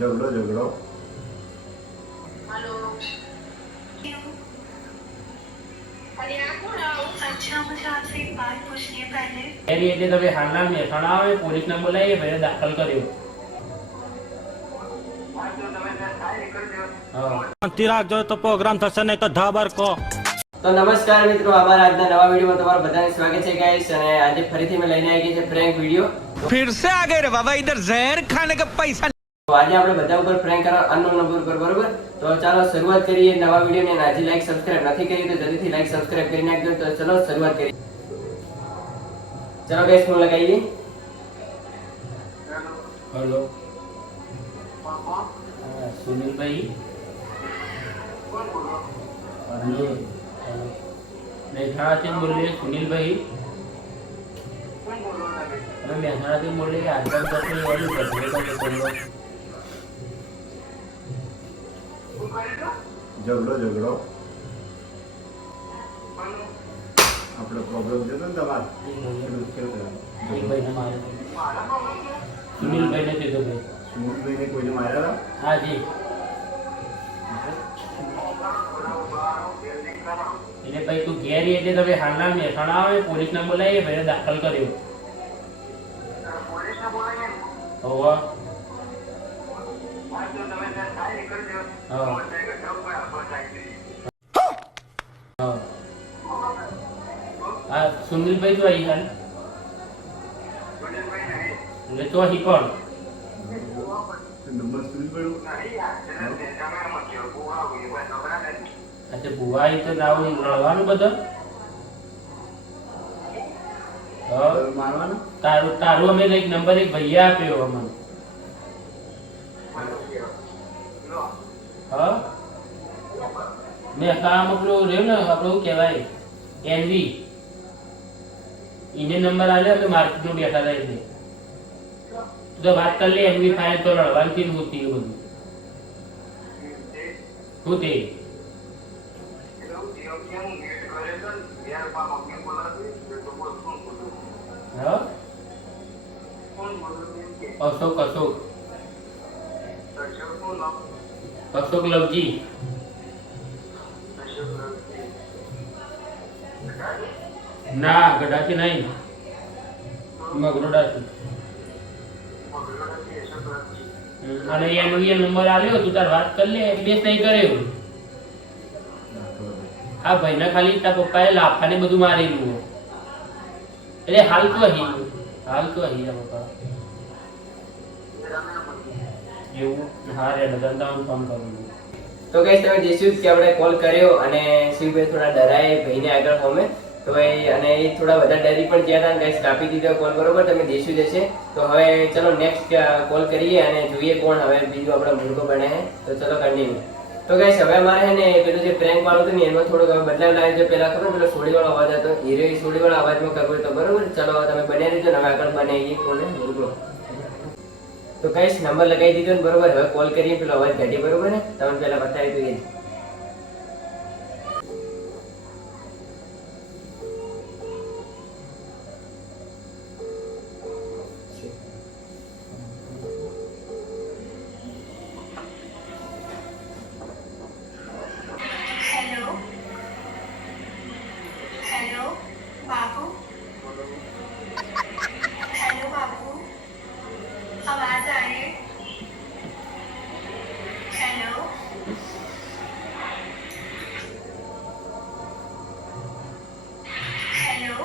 झगड़ो झगड़ो हेलो। अरे आप कौन आओ? अच्छा, मुझे आपसे एक बात पूछनी है पहले। એની એટલે તમે હાલના મહેસાણા આવે પોલીસને બોલાવીએ ભાઈને દાખલ કર્યો. હા. તિરાક જો તો પ્રોગ્રામ થશે નહીં તો ધાબર કો. તો નમસ્કાર મિત્રો, અમારા આજના નવા વિડીયોમાં તમારું બધાનું સ્વાગત છે ગાઈસ. અને આજે ફરીથી મેં લઈને આવી ગયા છે પ્રેન્ક વિડીયો. फिर से आ गए रे बाबा, इधर जहर खाने का पैसा. તો આજે આપણે બધા ઉપર પ્રેન્ક કરવા અનનોન નંબર પર, બરોબર? તો ચાલો શરૂઆત કરીએ નવા વિડીયોની. અને આજે લાઈક સબસ્ક્રાઇબ નથી કરી તો જલ્દીથી લાઈક સબસ્ક્રાઇબ કરી નાખજો. તો ચલો શરૂઆત કરીએ. ચલો ગાઈસ, ફોન લગાવીએ. હેલો. સુનિલભાઈ. હેલો. મહેસાણાથી બોલીએ સુનિલભાઈ. અમે મહેસાણાથી બોલીએ આજકાલ પછી ઓલું કરશે झगड़ो झगड़ो આપણે પ્રોબ્લેમ છે ને તમારે એક ભાઈને માર્યો. સુનિલભાઈને કીધું ભાઈ. સુમુલભાઈને કોઈને માર્યા હતા? હા જી. એટલે ભાઈ તું ઘેર ઈ એટલે તમે હાલના મહેસાણા આવે પોલીસને બોલાવીએ ભાઈને દાખલ કર્યો. હોવા. હા. હા. આ સુનિલભાઈ તો અહીં હાલ એટલે તો અહીં પણ નંબર સુની પડ્યો અચ્છા ભુવા અહીં તો નાવ લડવાનું બધા. હા. મારવાનો તારું અમે એક નંબર એક ભૈયા આપ્યો અમને. હા મેં કામ આપણું રહ્યું ને આપણું શું કહેવાય એનવી એને નંબર આલ્યો અમે માર્કેટમાં બેઠા હતા એટલે તો વાત કરી લે એનવી ફાઇલ તો લડવાની હું થયું બધું શું તે હા અશોક અશોક અશોક લવજી. ના ગઢાથી નહીં મગરોડાથી. અને એનો એ નંબર આવ્યો તું તાર વાત કરી લે એટલે નહીં કર્યો. આ ભાઈને ખાલી તાર પપ્પાએ લાફાને બધું મારેલું એટલે હાલ તો અહીં પપ્પા એવું. હા રે ધંધામાં ફોન કરું. તો ગાઈસ તમે જોઈશું કે આપણે કોલ કર્યો અને શિવભાઈ થોડા ડરાય ભાઈને આગળ હોમે. તો ભાઈ અને એ થોડા વધારે ડરી પણ ગયા હતા. ગાઈસ કાપી દીધો કોલ, બરોબર? તમે દેશું જશે. તો હવે ચલો નેક્સ્ટ કોલ કરીએ અને જોઈએ કોણ હવે બીજું આપણા મૂર્ખો બને છે. તો ચલો કન્ટિન્યુ. તો ગાઈસ હવે અમારે છે ને પેલું જે પ્રેન્ક વાળું હતું ને એમાં થોડોક હવે બદલાવ લાવ્યો છે. પેલા ખબર પેલો સોડીવાળો અવાજ હતો, હીરો સોડીવાળા અવાજમાં કરવો તો બરોબર. ચલો તમે બન્યા રહેજો ને હવે આગળ બનાવીએ કોને મૂર્ખો. તો ગાઈસ નંબર લગાવી દીધો ને, બરોબર? હવે કોલ કરીએ. પેલો અવાજ ઘટી, બરોબર ને? તમે પહેલા બતાવી દઈએ. हेलो। हेलो बाबू। हेलो बाबू, आवाज आ रही है? हेलो। हेलो।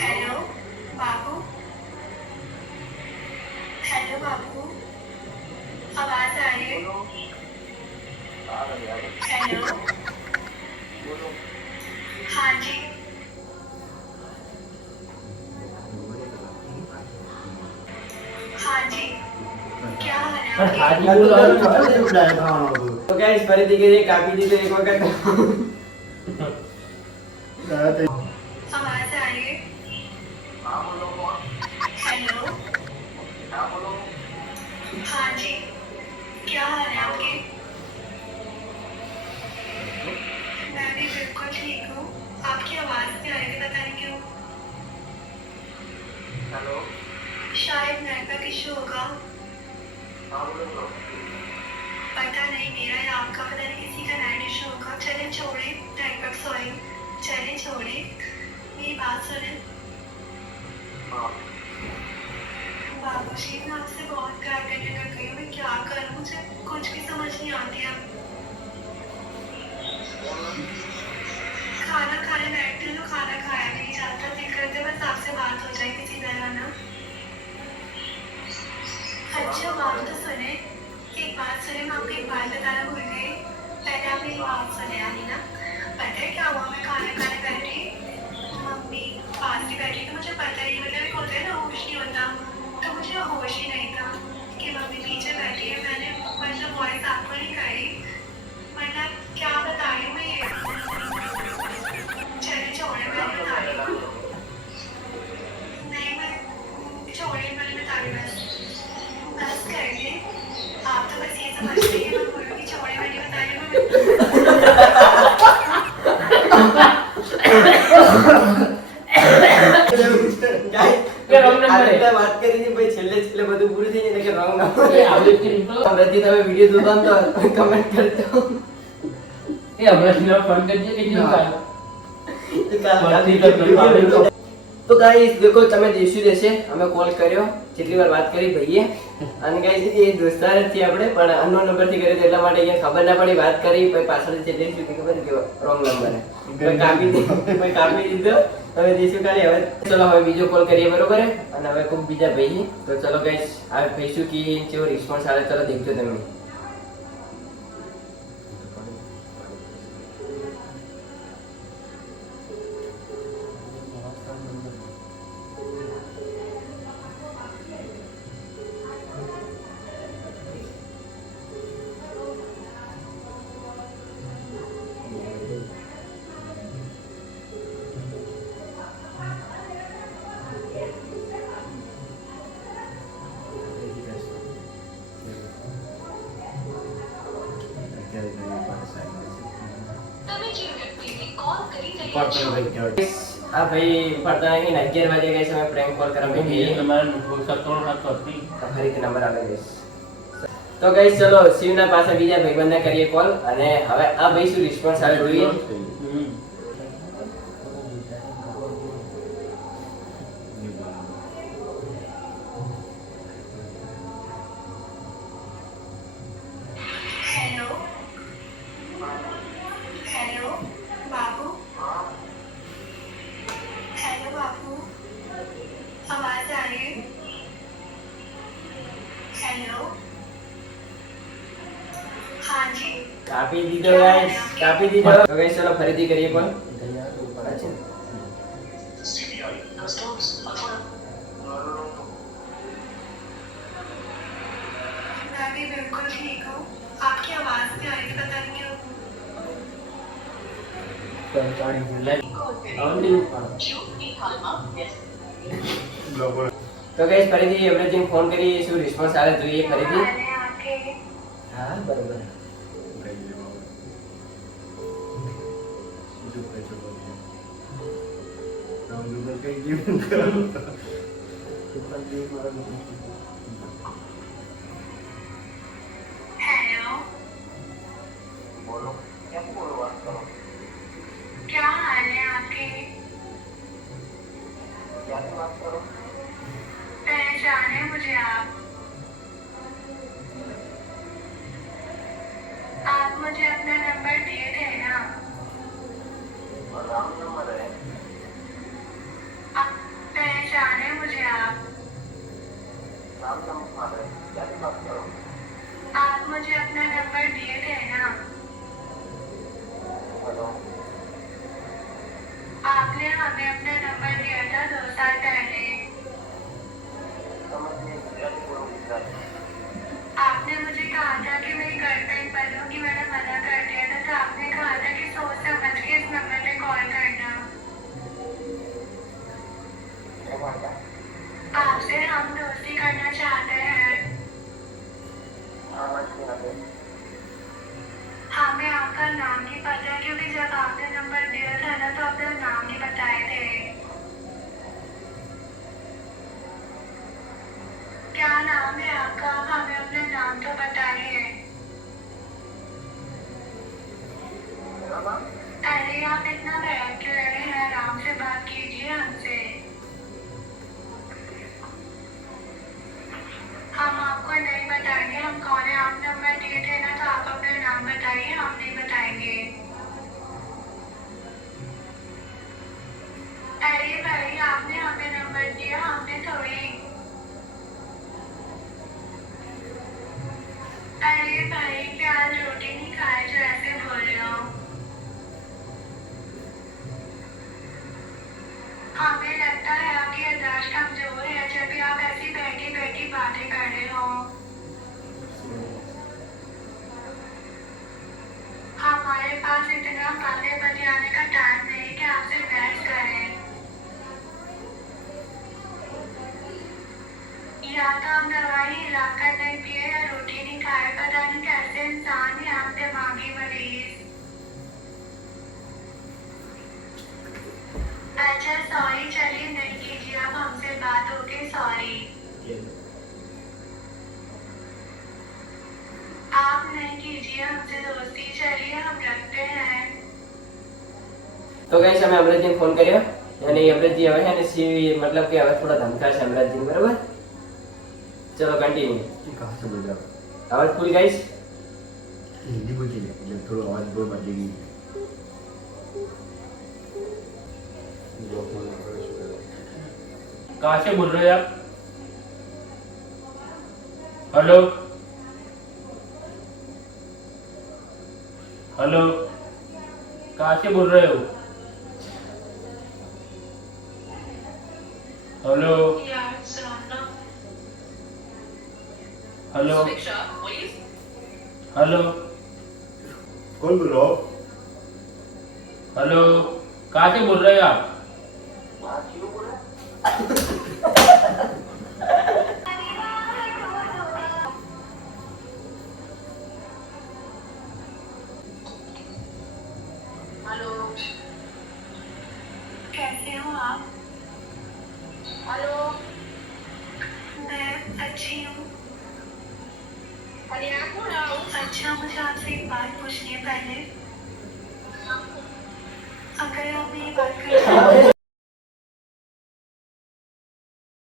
हेलो बाबू। हेलो बाबू, आवाज आ रही है? हेलो। हाँ जी। हाँ जी, क्या हाल है પણ आपके? હાજી બોલો. તો ગાઈસ ફરીથી કહીએ કાપી દીધો એક વખત. आवाज आ रही है? हेलो। हाँ जी, क्या हाल है आपके? मैं भी बिल्कुल ठीक हूँ. आपकी आवाज नहीं आ रही थी, पता नहीं क्यों. शायद नेटवर्क इशू होगा. पता नहीं मेरा या आपका, पता नहीं किसी का नैट इशू होगा। चले छोड़े, नेटवर्क सॉरी, चले छोड़े, मेरी बात सुने। बाबूजी मैं आपसे बहुत प्यार करने लग गई हूँ, मैं क्या करूँ, मुझे कुछ भी समझ नहीं आती है। खाना खाने बैठती हूँ तो खाना खाया भी नहीं जाता, दिल करते बस आपसे बात हो जाए किसी तरह ना। अच्छा बात तो सुने, एक बात सुने, मैं आपको एक बात बताना भूल गई। पहले आप मेरी बात सुने आनी ना। पता है क्या हुआ, मैं खाना खाने बैठी, मम्मी पास ही बैठी, तो मुझे पता ही, मतलब एक होता है ना होश नहीं होता, तो मुझे होश ही नहीं था कि मम्मी पीछे बैठी है। मैंने मतलब वॉइस आपको नहीं करी, मतलब क्या बता रही हूँ मैं ये। चलिए छोड़े, मैं बता रही हूँ। नहीं मैं छोड़े, मैंने बता रही बस बस कर ले। आप तो बस ये समझते हैं कि मैं बोलूँगी छोड़े, मैं नहीं बता रही हूँ। કે wrong number હે? આ વાત કરી હતી ભાઈ, છેલ્લે બધું પૂરું થઈ જાય કે wrong number. એ આવડે જ કરી તો. હમણાંથી તમે વિડીયો જોતા હો તો કમેન્ટ કરજો. એ હમણાં ફોન કરજે કે કેવું થાય. તો ગાઈસ દેખો, તમે દેશી દેશે અમે કોલ કર્યો, જેટલી વાર વાત કરી ભાઈએ, અને ગાઈસ એ દોસ્તાર જ છે આપણે, પણ અનનોન નંબર થી કર્યો એટલા માટે અહીંયા ખબર ના પડી, વાત કરી પછી પાછળથી જેટલી શું ખબર કે રોંગ નંબર હે, કાપી દીધો. હવે દેશી કાઢી. હવે ચલો હવે બીજો કોલ કરીએ, બરોબર હે, અને હવે કોઈ બીજા ભાઈ. તો ચલો ગાઈસ આ ભાઈ શું કે કેવો રિસ્પોન્સ આવે, ચલો દેખજો તમે. તમે જે વ્યક્તિને કોલ કરી રહ્યા પડતો છો ભાઈ કહેવાય. આ ભાઈ પડતા નહીં, 11 વાગે ગઈ છે, અમે પ્રેન્ક કોલ કરવા બેઠી. તમારા નંબર 737 હતી. ફરીથી નંબર આવે ગઈસ. તો ગઈસ ચલો શિવના પાસે બીજા ભાઈબંધને કરીએ કોલ, અને હવે આ ભાઈ શું રિસ્પોન્સ આવે જોઈએ. हेलो हेलो बाबू, हेलो बाबू, आवाज आ रही है? हेलो हाँ जी, કાપી દીધો ગાઈસ, કાપી દીધો. તો ગઈસ ચલો ફરીથી કરીએ કોલ. मैं भी बिल्कुल ठीक हूँ, आपकी आवाज नहीं आ रही, पता नहीं क्यों। તો ગઈસ ફરીથી એવરેજિંગ ફોન કરી, શું રિસ્પોન્સ આવે જોઈએ ફરીથી. मैंने आपके હા બરોબર. हेलो क्या हाल है आपके? पहचाने मुझे आप मुझे अपना नंबर दिए थे ना? आप पहचाने मुझे आप मुझे अपना नंबर दिए थे ना? आपने हमें अपना नंबर दिया था 2 साल पहले। आपने मुझे कहा था कि मेरी गर्लफ्रेंड बनूंगी, मैंने मना कर दिया था, तो आपने कहा था कि सोच समझ के इस नंबर पे कॉल करना। आपसे हम दोस्ती करना चाहते हैं। हमें आपका नाम नहीं पता, क्योंकि जब आपने नंबर दिया था ना तो आपने नाम नहीं बताए थे। क्या नाम है आपका? अरे भाई क्या आज रोटी नहीं खाए जो ऐसे बोल रहे हो? हमें लगता है आपकी याददाश्त कमजोर है जब भी आप ऐसी बैठी बैठी बातें कर रहे हो। हमारे पास इतना बातें बतियाने का टाइम नहीं कि आपसे बहस करें। या तो हम दवाई हिलाकर नहीं पिए या रोटी नहीं खाए, पता नहीं कैसे इंसान है आप दिमागी मरीज। अच्छा सॉरी, चलिए नहीं कीजिए अब हमसे बात होगी, सॉरी। आप नहीं कीजिए हमसे दोस्ती, चलिए हम रखते हैं। તો ગાઈસ અમે અમરતજીને ફોન કર્યો અને અમરતજી હવે છે ને સીવી મતલબ કે હવે થોડા ધમકાશે અમરતજી બરાબર. ચલો કન્ટિન્યુ. कहाँ से बोल रहे हो? આવાજ ફૂલ ગાઈસ. हिंदी बोलिए मतलब थोड़ा आवाज बहुत बदलेगी. कहाँ से बोल रहे हो आप? हेलो हेलो, कहाँ से बोल रहे हो? हेलो यार सुनो ना। हेलो हेलो कौन बोल रहा हो? हेलो, कहाँ से बोल रहे हो आप? हेलो, कैसे हो आप? हेलो, मैं अच्छी हूँ। अच्छा मुझे आपसे एक बात पूछनी है पहले। अगर आप मेरी बात कर